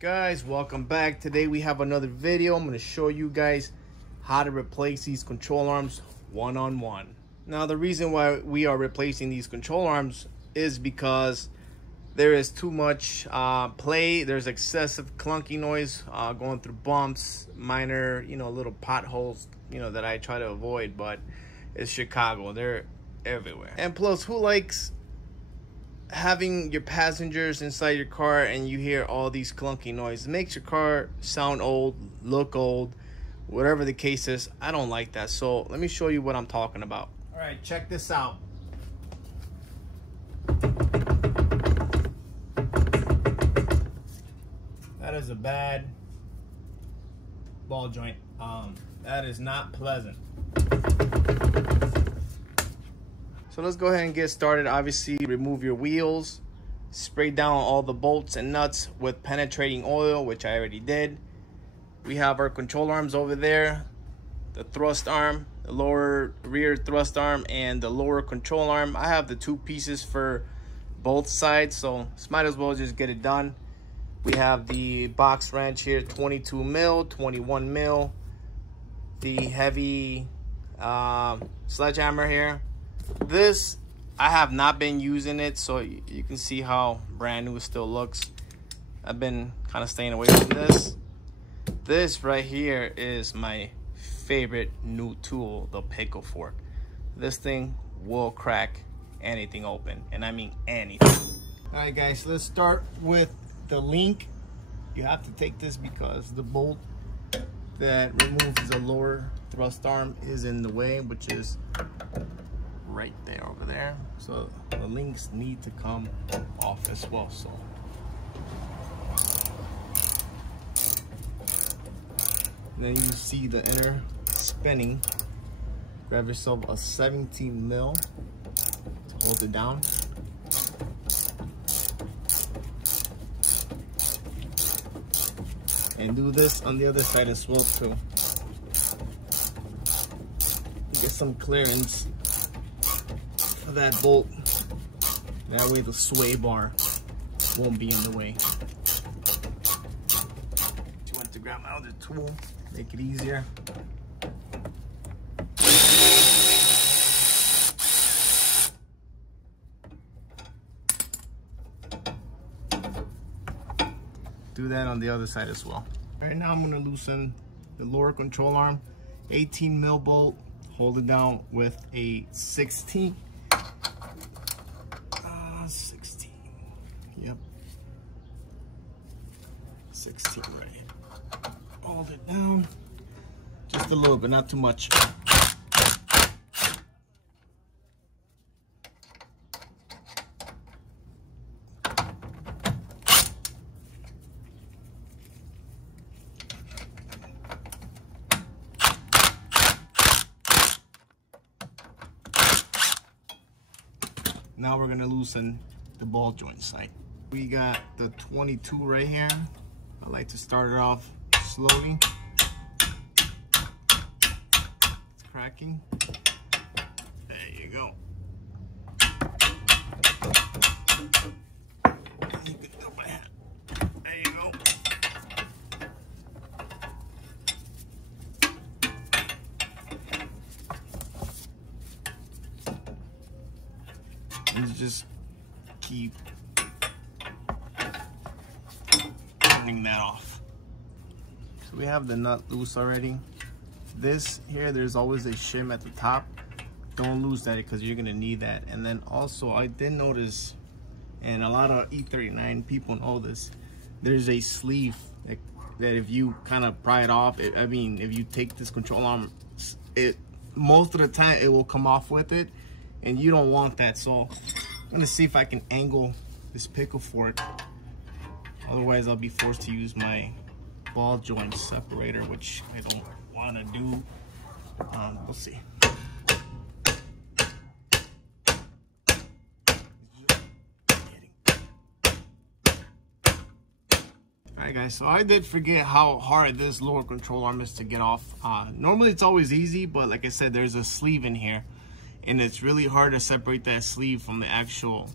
Guys, welcome back. Today we have another video. I'm going to show you guys how to replace these control arms one-on-one. Now the reason why we are replacing these control arms is because there is too much play. There's excessive clunky noise going through bumps, minor little potholes that I try to avoid, but it's Chicago, they're everywhere. And plus, who likes having your passengers inside your car and you hear all these clunky noise? It makes your car sound old, look old, whatever the case is. I don't like that. So let me show you what I'm talking about. All right, check this out. That is a bad ball joint. That is not pleasant. So let's go ahead and get started. Obviously, remove your wheels, spray down all the bolts and nuts with penetrating oil, which I already did. We have our control arms over there, the thrust arm, the lower rear thrust arm, and the lower control arm. I have the two pieces for both sides, so might as well just get it done. We have the box wrench here, 22 mil, 21 mil, the heavy sledgehammer here. This, I have not been using it, so you can see how brand new it still looks. I've been kind of staying away from this. This right here is my favorite new tool, the pickle fork. This thing will crack anything open, and I mean anything. All right, guys, let's start with the link. You have to take this because the bolt that removes the lower thrust arm is in the way, which is right there over there. So the links need to come off as well. So then you see the inner spinning. Grab yourself a 17 mil to hold it down. And do this on the other side as well too. Get some clearance for that bolt. That way the sway bar won't be in the way. Just want to grab my other tool, make it easier. Do that on the other side as well. All right, now I'm gonna loosen the lower control arm. 18 mil bolt, hold it down with a 16. 16, yep. 16 right. Hold it down, just a little bit, not too much. Now we're gonna loosen the ball joint side. We got the 22 right here. I like to start it off slowly. It's cracking. There you go. You can do by hand. There you go. And just keep turning that off. So we have the nut loose already. This here, there's always a shim at the top. Don't lose that because you're gonna need that. And then also, I did notice, and a lot of E39 people know this, there's a sleeve that if you kind of pry it off, I mean, if you take this control arm, most of the time it will come off with it. And you don't want that, so I'm gonna see if I can angle this pickle fork. Otherwise, I'll be forced to use my ball joint separator, which I don't want to do. We'll see. Alright guys, so I did forget how hard this lower control arm is to get off. Normally it's always easy, but like I said, there's a sleeve in here. And it's really hard to separate that sleeve from the actual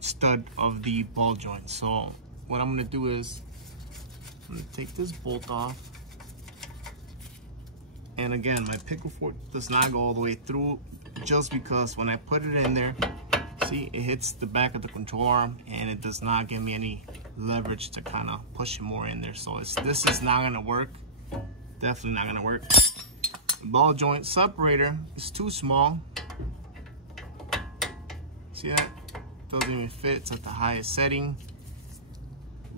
stud of the ball joint. So what I'm gonna do is I'm gonna take this bolt off. And again, my pickle fork does not go all the way through, just because when I put it in there, see, it hits the back of the control arm and it does not give me any leverage to kind of push it more in there. So this is not gonna work. Definitely not gonna work. The ball joint separator is too small. See that? Doesn't even fit. It's at the highest setting.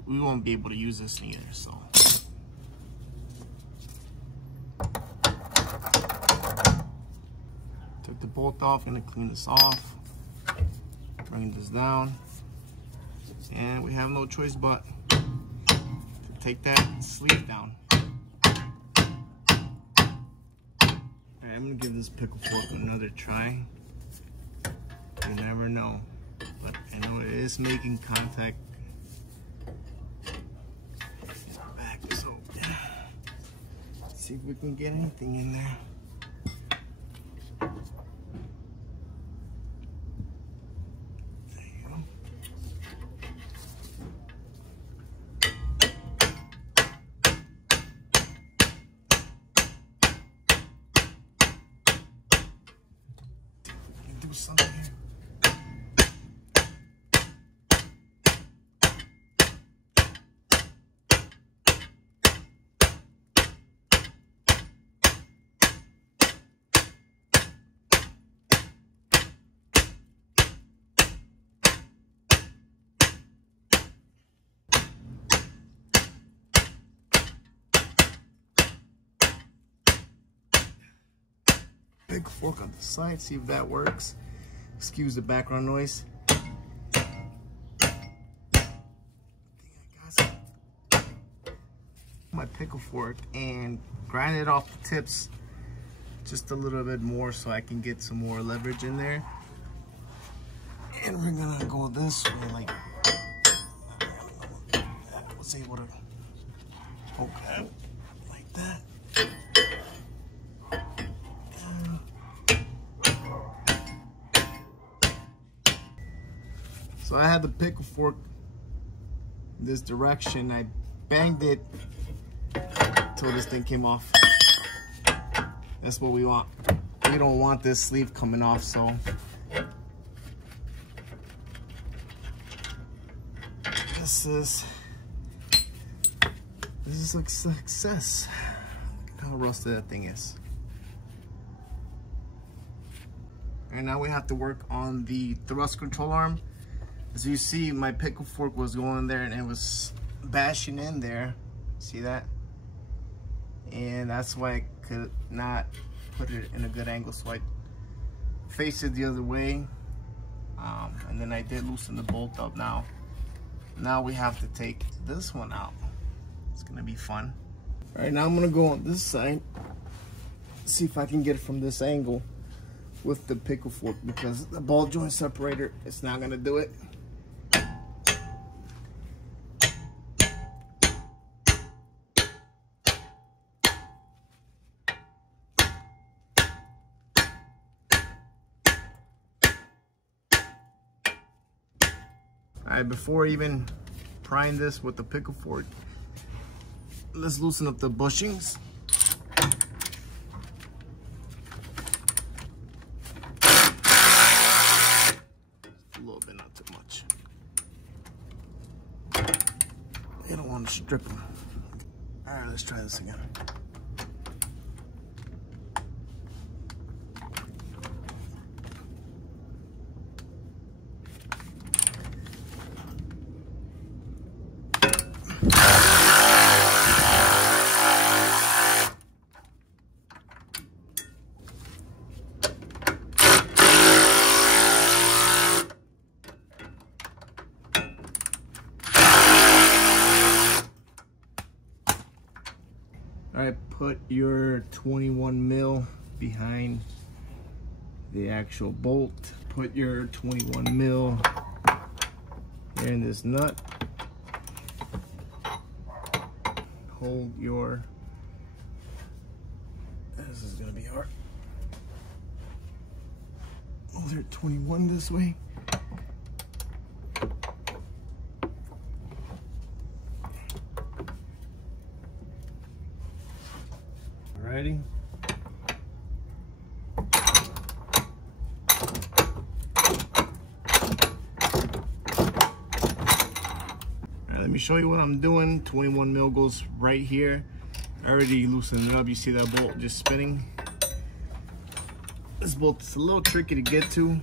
We won't be able to use this neither, so. Took the bolt off, gonna clean this off. Bring this down. And we have no choice but to take that sleeve down. Alright, I'm gonna give this pickle fork another try. You never know. But I know it is making contact. Back, so yeah. Let's see if we can get anything in there. Do something here. Big fork on the side, see if that works. Excuse the background noise. My pickle fork and grind it off the tips just a little bit more so I can get some more leverage in there. And we're gonna go this way, like I was able to poke out like that. So I had the pickle fork this direction. I banged it until this thing came off. That's what we want. We don't want this sleeve coming off, so this is like success. Look how rusted that thing is. And now we have to work on the thrust control arm. As you see, my pickle fork was going there and it was bashing in there. See that? And that's why I could not put it in a good angle. So I faced it the other way. And then I did loosen the bolt up now. Now we have to take this one out. It's gonna be fun. All right, now I'm gonna go on this side. See if I can get it from this angle with the pickle fork, because the ball joint separator, it's not gonna do it. All right, before even prying this with the pickle fork, let's loosen up the bushings. Just a little bit, not too much. You don't want to strip them. All right, let's try this again. All right, put your 21 mil behind the actual bolt. Put your 21 mil there in this nut. Hold your, this is gonna be hard. Hold your 21 this way. Ready? Let me show you what I'm doing. 21 mil goes right here. I already loosened it up. You see that bolt just spinning? This bolt is a little tricky to get to.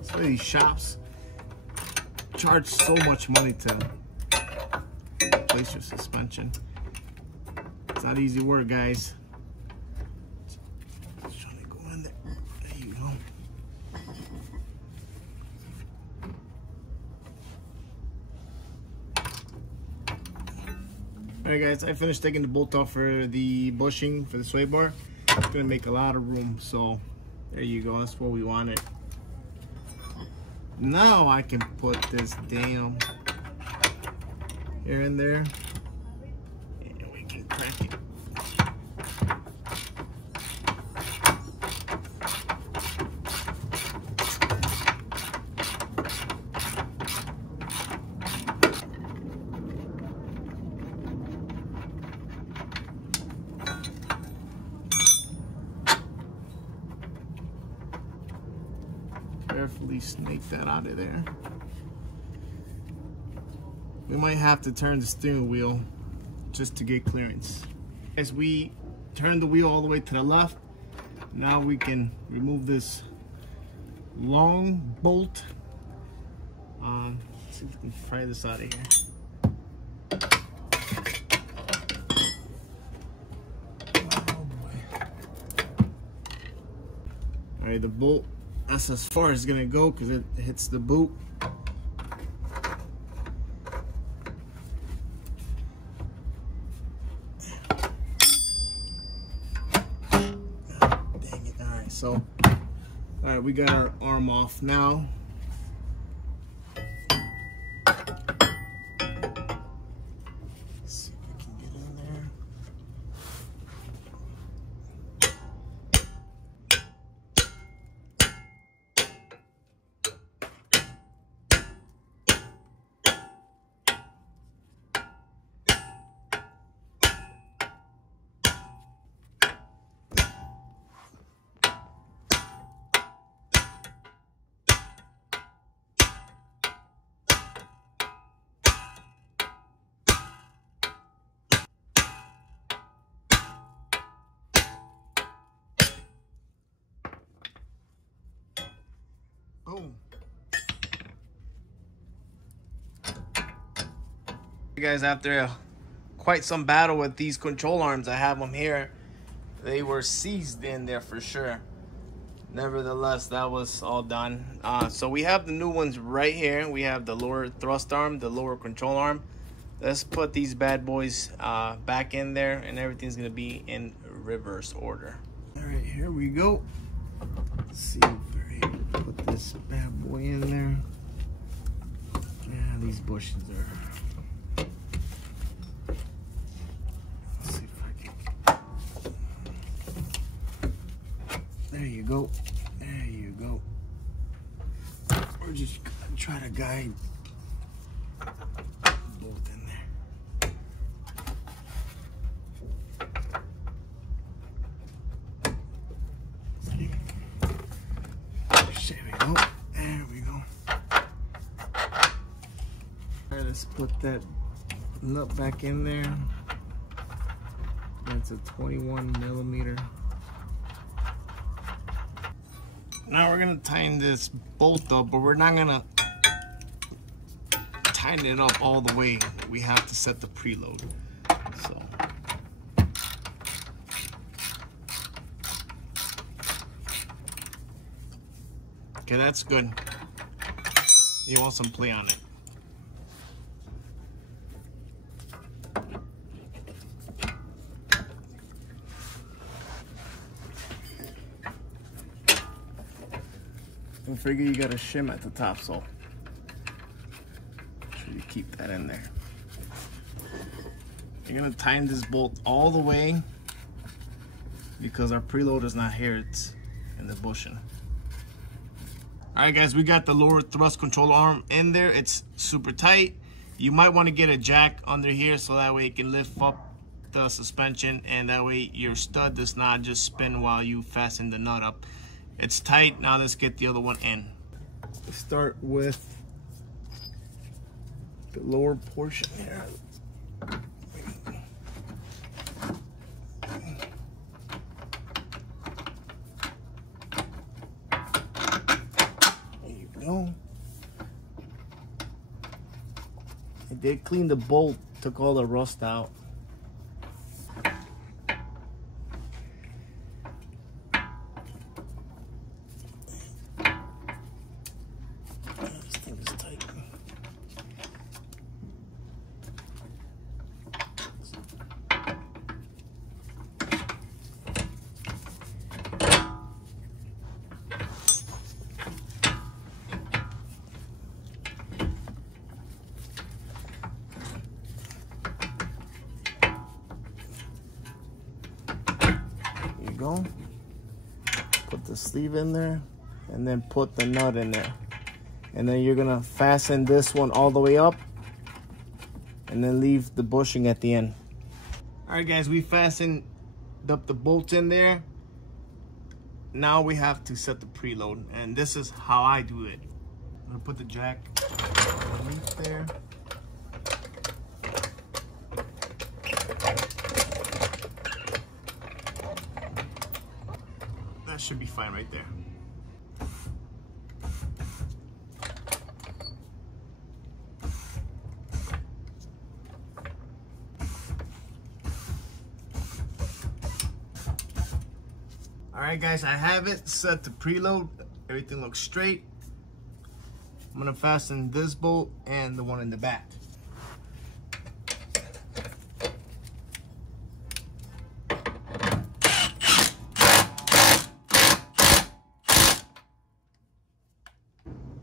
Some of these shops charge so much money to replace your suspension. It's not easy work, guys. Just trying to go in there. There you go. Alright guys, I finished taking the bolt off for the bushing for the sway bar. It's gonna make a lot of room, so there you go, that's what we wanted. Now I can put this damn here and there, and we can crack it. Carefully snake that out of there. We might have to turn the steering wheel just to get clearance. As we turn the wheel all the way to the left, now we can remove this long bolt. Let's see if we can pry this out of here. Oh boy. All right, the bolt, that's as far as it's gonna go because it hits the boot. Dang it. Alright, so alright, we got our arm off now. Let's see if we can get in there. Boom. You guys, after quite some battle with these control arms, I have them here. They were seized in there for sure. Nevertheless, that was all done. So we have the new ones right here. We have the lower thrust arm, the lower control arm. Let's put these bad boys back in there, and everything's gonna be in reverse order. All right, here we go. Let's see if we're able to put this bad boy in there. Yeah, these bushes are. Let's see if I can. There you go. There you go. We're just gonna try to guide both in there. There we go. There we go. Alright, let's put that nut back in there. That's a 21 millimeter. Now we're gonna tighten this bolt up, but we're not gonna tighten it up all the way. We have to set the preload. So okay, that's good. You want some play on it. Don't forget you got a shim at the top, so make sure you keep that in there. You're gonna tighten this bolt all the way because our preload is not here, it's in the bushing. Alright guys, we got the lower thrust control arm in there. It's super tight. You might want to get a jack under here so that way it can lift up the suspension, and that way your stud does not just spin while you fasten the nut up. It's tight. Now let's get the other one in. Let's start with the lower portion here. There you go. I did clean the bolt, took all the rust out. This thing is tight. Go. Put the sleeve in there and then put the nut in there, and then you're gonna fasten this one all the way up and then leave the bushing at the end. All right guys, we fastened up the bolts in there. Now we have to set the preload, and this is how I do it. I'm gonna put the jack underneath there. That should be fine right there. All right guys, I have it set to preload. Everything looks straight. I'm gonna fasten this bolt and the one in the back.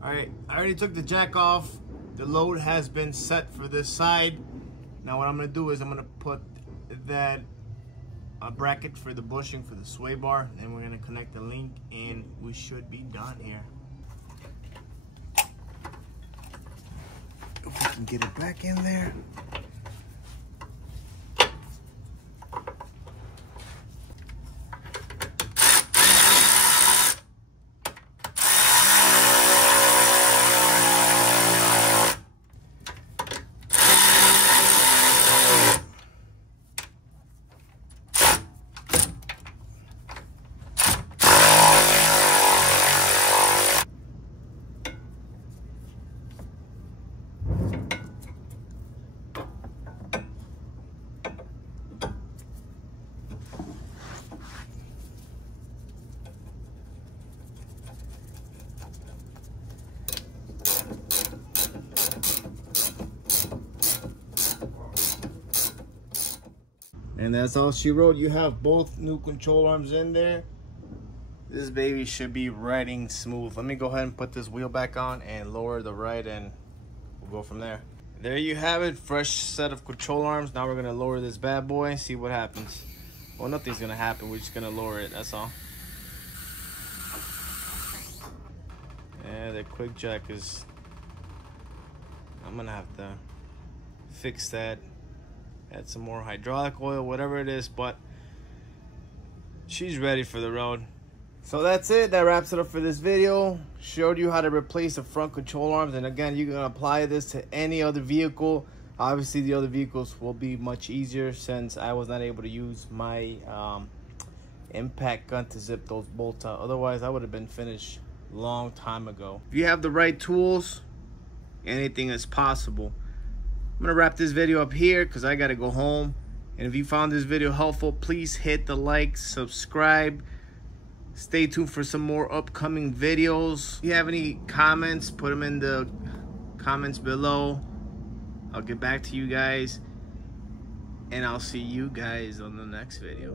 Alright, I already took the jack off. The load has been set for this side. Now what I'm going to do is I'm going to put that bracket for the bushing for the sway bar, and we're going to connect the link, and we should be done here. If we can get it back in there. And that's all she wrote. You have both new control arms in there. This baby should be riding smooth. Let me go ahead and put this wheel back on and lower the ride, and we'll go from there. There you have it, fresh set of control arms. Now we're gonna lower this bad boy, see what happens. Well, nothing's gonna happen, we're just gonna lower it, that's all. Yeah, the quick jack is, I'm gonna have to fix that. Add some more hydraulic oil, whatever it is, but she's ready for the road. So that's it. That wraps it up for this video. Showed you how to replace the front control arms, and again, you can apply this to any other vehicle. Obviously, the other vehicles will be much easier since I was not able to use my impact gun to zip those bolts out. Otherwise, I would have been finished long time ago. If you have the right tools, anything is possible. I'm gonna wrap this video up here because I gotta go home. And if you found this video helpful, please hit the like, subscribe. Stay tuned for some more upcoming videos. If you have any comments, put them in the comments below. I'll get back to you guys, and I'll see you guys on the next video.